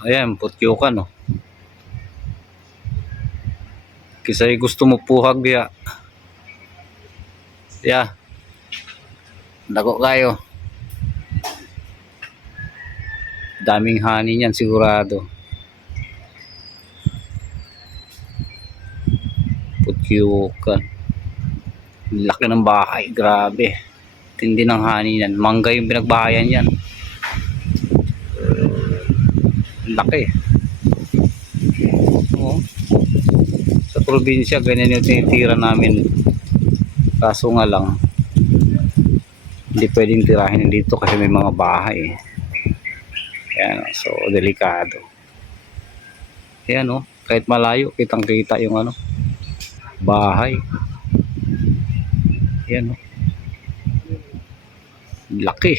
Ayan, putyukan oh. Kisay gusto mo puhag ya. Ya. Dako kayo. Daming honey niyan sigurado. Putyukan. Laki ng bahay, grabe. Tindi ng honey niyan. Mangga yung pinagbahayan yan. Laki. Oh. Sa probinsya ganyan yung tinitira namin. Kaso nga lang hindi pwedeng tirahin dito kasi may mga bahay. Ayan, so delikado. Ayan oh, kahit malayo kitang kita yung ano, bahay. Ayan oh, laki.